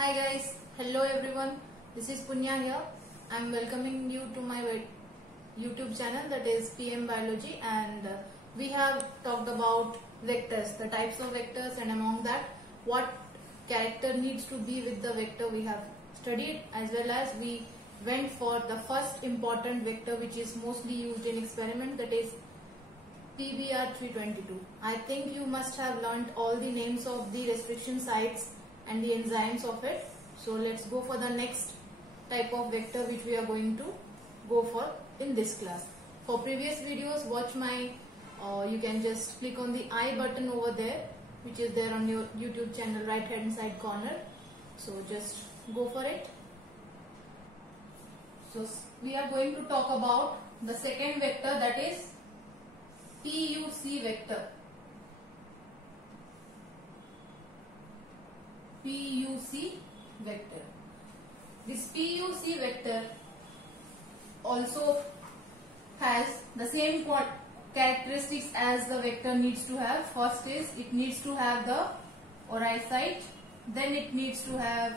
Hi guys, hello everyone. This is Punya here. I'm welcoming you to my YouTube channel, that is PM Biology, and we have talked about vectors, the types of vectors, and among that what character needs to be with the vector we have studied, as well as we went for the first important vector which is mostly used in experiment, that is PBr322. I think you must have learnt all the names of the restriction sites and the enzymes of it. So let's go for the next type of vector which we are going to go for in this class. For previous videos, watch my, you can just click on the I button over there, which is there on your YouTube channel right hand side corner. So just go for it. So we are going to talk about the second vector, that is PUC vector. PUC vector. This PUC vector also has the same characteristics as the vector needs to have. First is it needs to have the ORI site, then it needs to have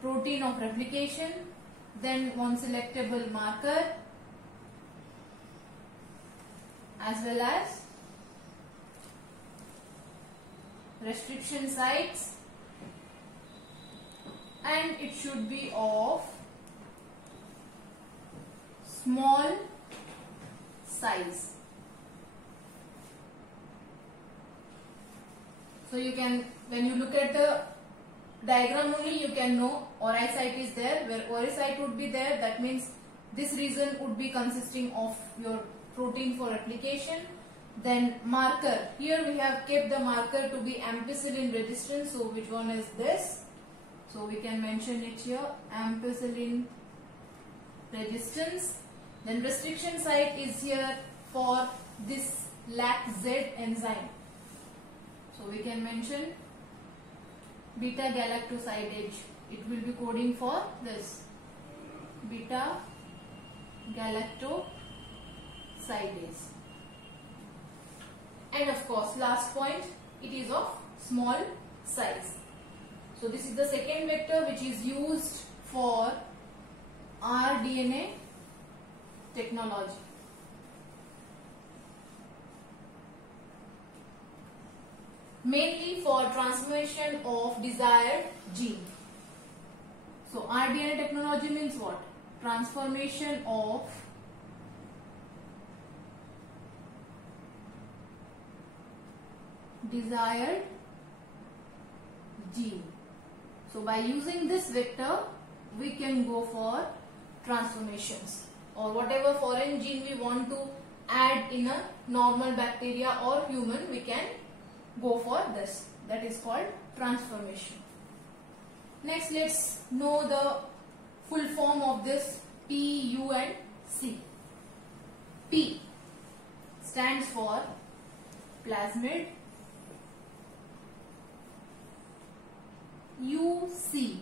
protein of replication, then one selectable marker, as well as restriction sites, and it should be of small size. So you can, when you look at the diagram only, you can know ORI site is there. Where ORI site would be there, that means this region would be consisting of your protein for replication. Then marker, here we have kept the marker to be ampicillin resistant. So which one is this? So we can mention it here, ampicillin resistance. Then restriction site is here for this LAC-Z enzyme. So we can mention beta galactosidase. It will be coding for this beta galactosidase. And of course, last point, it is of small size. So this is the second vector which is used for rDNA technology. Mainly for transformation of desired gene. So rDNA technology means what? Transformation of desired gene. So by using this vector, we can go for transformations, or whatever foreign gene we want to add in a normal bacteria or human, we can go for this. That is called transformation. Next, let's know the full form of this PUC. P stands for plasmid. UC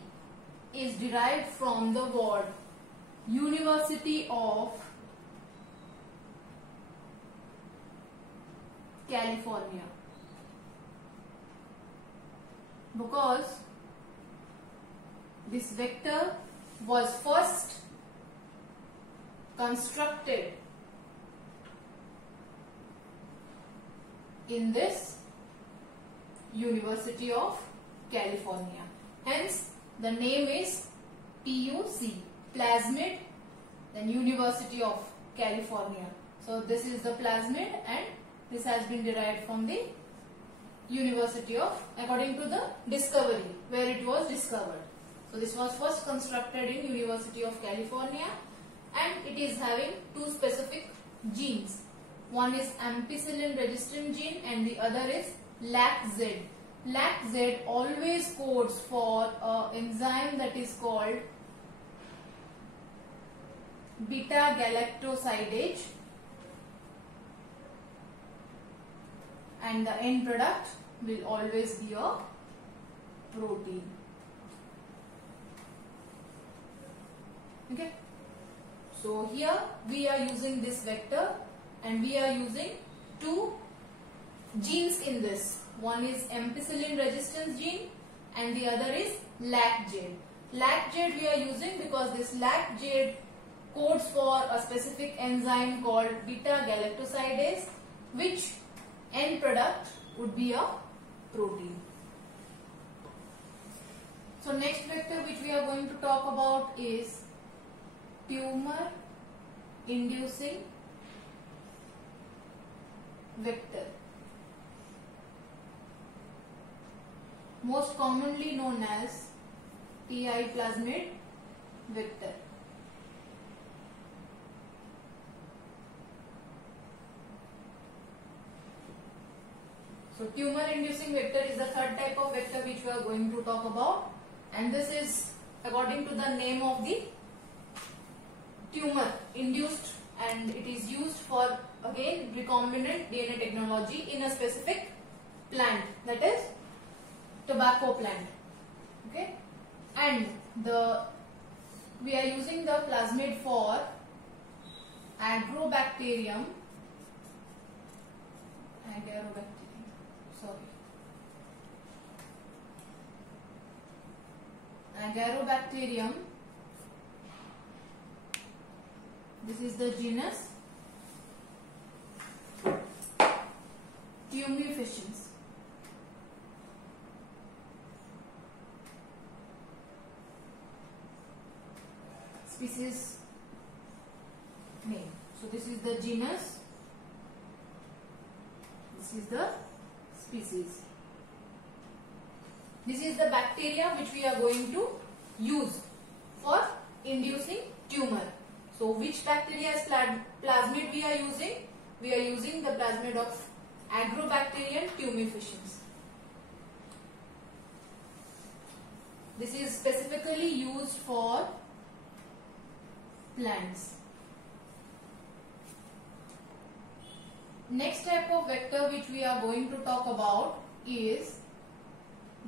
is derived from the word University of California, because this vector was first constructed in this University of California. Hence, the name is PUC, plasmid, then University of California. So this is the plasmid, and this has been derived from the University of, according to the discovery, where it was discovered. So this was first constructed in University of California, and it is having two specific genes. One is ampicillin resistant gene and the other is LAC-Z. LAC-Z always codes for an enzyme that is called beta galactosidase, and the end product will always be a protein. Okay. So here we are using this vector, and we are using two genes in this. One is ampicillin resistance gene and the other is LacJade. LacJade we are using because this LacJade codes for a specific enzyme called beta galactosidase, which end product would be a protein. So next vector which we are going to talk about is tumor inducing vector, most commonly known as TI plasmid vector. So tumor inducing vector is the third type of vector which we are going to talk about, and this is according to the name of the tumor induced, and it is used for again recombinant DNA technology in a specific plant, that is tobacco plant. Okay, and we are using the plasmid for Agrobacterium Agrobacterium. This is the genus Tumefaciens. Species name. So this is the genus, this is the species. This is the bacteria which we are going to use for inducing tumor. So which bacteria's plasmid we are using? We are using the plasmid of Agrobacterium tumefaciens. This is specifically used for plants. Next type of vector which we are going to talk about is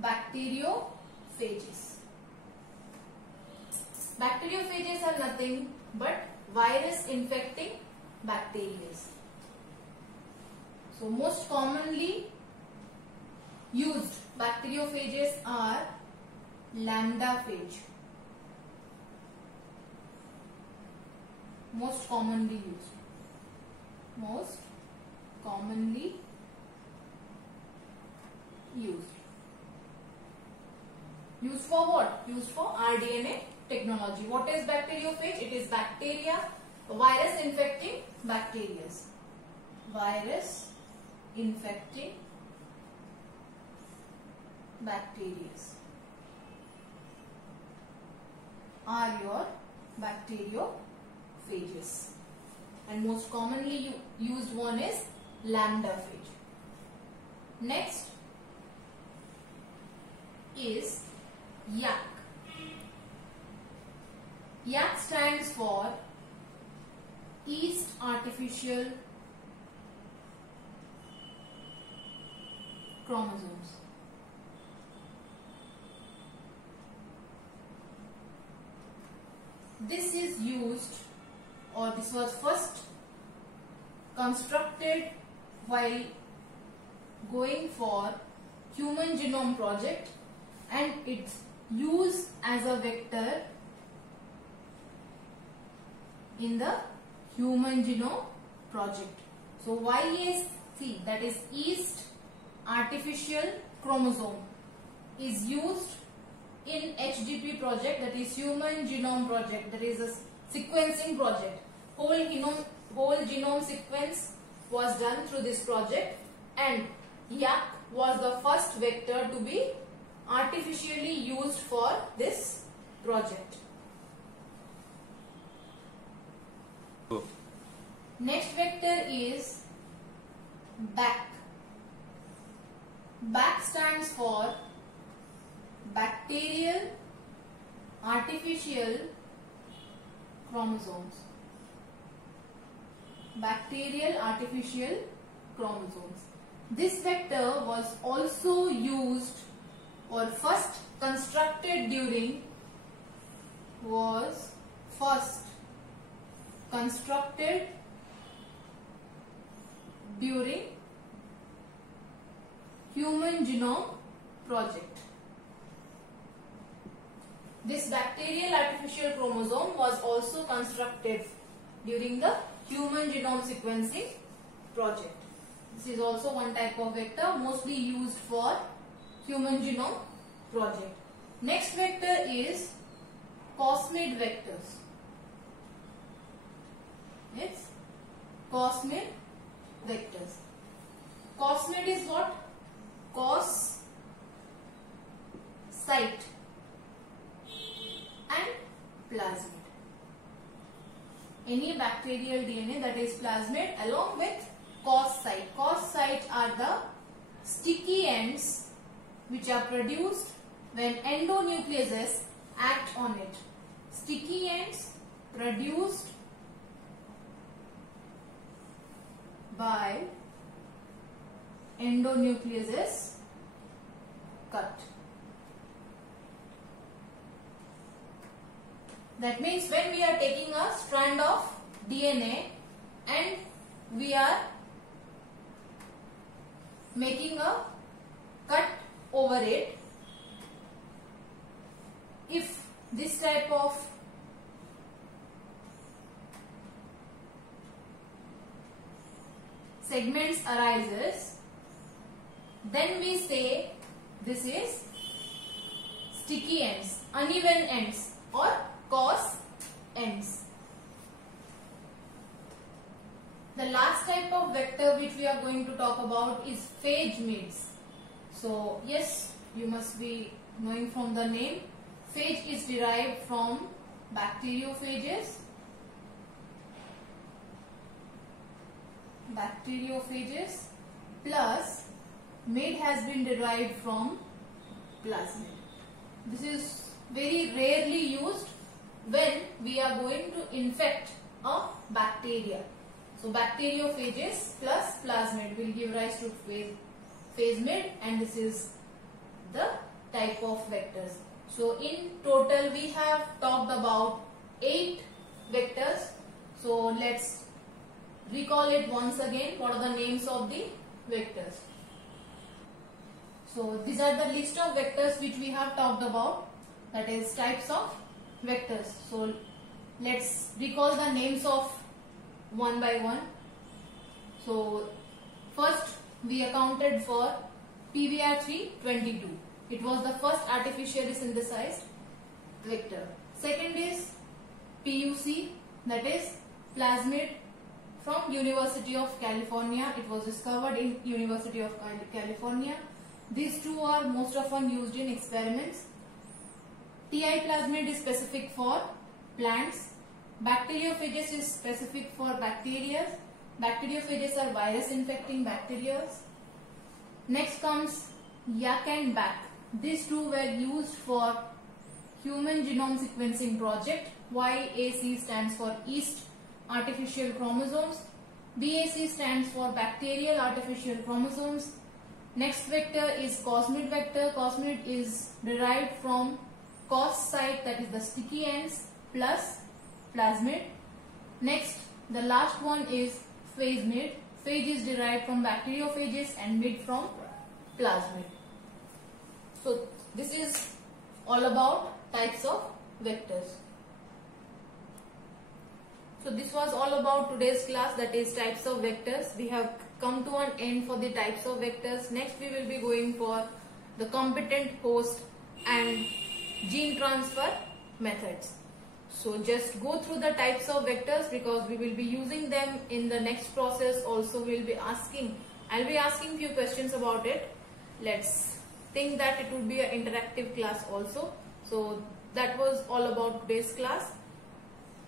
bacteriophages. Bacteriophages are nothing but virus infecting bacteria. So most commonly used bacteriophages are lambdaphage. Most commonly used. Most commonly used. Used for what? Used for rDNA technology. What is bacteriophage? It is bacteria, virus infecting bacteria. Virus infecting bacteria are your bacteriophages. And most commonly used one is lambdaphage. Next is YAC. YAC stands for yeast artificial chromosomes. This is used, or this was first constructed while going for Human Genome Project, and its use as a vector in the Human Genome Project. So YAC, that is yeast artificial chromosome, is used in HGP project, that is Human Genome Project, that is a sequencing project. Whole genome sequence was done through this project, and YAC was the first vector to be artificially used for this project. Next vector is BAC. BAC stands for bacterial artificial chromosomes. Bacterial artificial chromosomes. This vector was also used, or first constructed during, Human Genome Project. this bacterial artificial chromosome was also constructed during the human genome sequencing project. This is also one type of vector mostly used for human genome project. Next vector is cosmid vectors. It's cosmid vectors. Cosmid is what? Cos, site and plasmid. Any bacterial DNA that is plasmid along with cos site. Cos site are the sticky ends which are produced when endonucleases act on it. Sticky ends produced by endonucleases cut. That means when we are taking a strand of DNA and we are making a cut over it, if this type of segments arises, then we say this is sticky ends, uneven ends or cos ends. The last type of vector which we are going to talk about is phage mids. So yes, you must be knowing from the name. Phage is derived from bacteriophages. Bacteriophages plus mid has been derived from plasmid. This is very rarely used when we are going to infect a bacteria. So bacteriophages plus plasmid will give rise to phage mid, and this is the type of vectors. So in total we have talked about 8 vectors. So let's recall it once again. What are the names of the vectors? So these are the list of vectors which we have talked about, that is types of vectors. So let's recall the names of one by one. So first we accounted for PBr322. It was the first artificially synthesized vector. Second is PUC, that is plasmid from University of California. It was discovered in University of California. These two are most often used in experiments. TI plasmid is specific for plants. Bacteriophages is specific for bacteria. Bacteriophages are virus infecting bacteria. Next comes YAC and BAC. These two were used for human genome sequencing project. YAC stands for yeast artificial chromosomes. BAC stands for bacterial artificial chromosomes. Next vector is cosmid vector. Cosmid is derived from cos site, that is the sticky ends, plus plasmid. Next, the last one is phage mid. Phage is derived from bacteriophages and mid from plasmid. So this is all about types of vectors. So this was all about today's class, that is types of vectors. We have come to an end for the types of vectors. Next we will be going for the competent host and gene transfer methods. So just go through the types of vectors because we will be using them in the next process. Also I'll be asking few questions about it. Let's think that it would be an interactive class also. So that was all about today's class,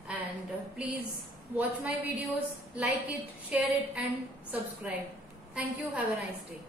and please watch my videos, like it, share it and subscribe. Thank you. Have a nice day.